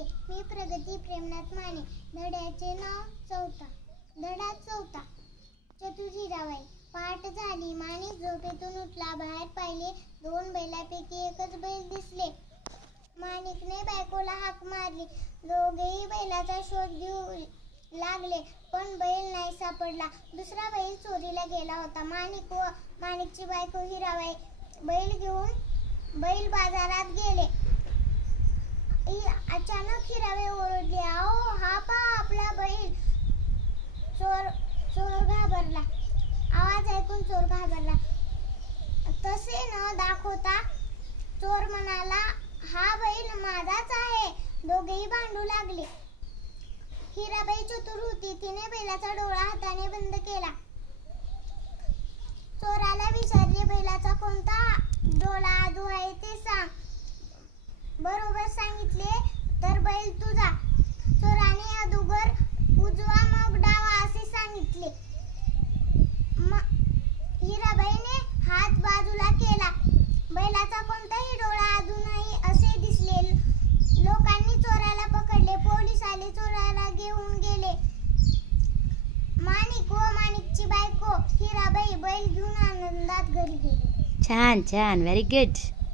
नमस्ते मी प्रगती प्रेमनाथ माने. धड्याचे नाव चौथा. धडा चौथा. चतुर्जीराबाई पहाट झाली. माने झोपेतून उठला. बाहेर पाहिले. दोन बैलापैकी एकच बैल दिसले. माणिकने बायकोला हाक मारली. दोघेही बैलाचा शोध घेऊ लागले पण बैल नाही सापडला. दुसरा बैल चोरीला गेला होता. माणिक व माणिकची बायको हिराबाई बैल घेऊन बैल बाजारात गेले. लागला तसे न दाखवता चोर म्हणाला हा बैल माझाच आहे. दोघेही भांडू लागले. हिराबाई चतुर होती. तिने बैलाचा डोळा हाताने बंद केला चोराला विचारले बैलाचा कोणता डोळा आदू आहे ते सांग बरोबर सांगितले तर बैल तुझा चोराने अदुगर उजवा मग डावा असे सांगितले म- हिराबाईने हात बाजूला केला बैलाचा कोणताही डोळा आदू नाही असे दिसले लोकांनी चोराला पकडले पोलीस आले चोराला घेऊन गेले माणिक व माणिकची घेऊन आनंदात घरी छान छान. Very good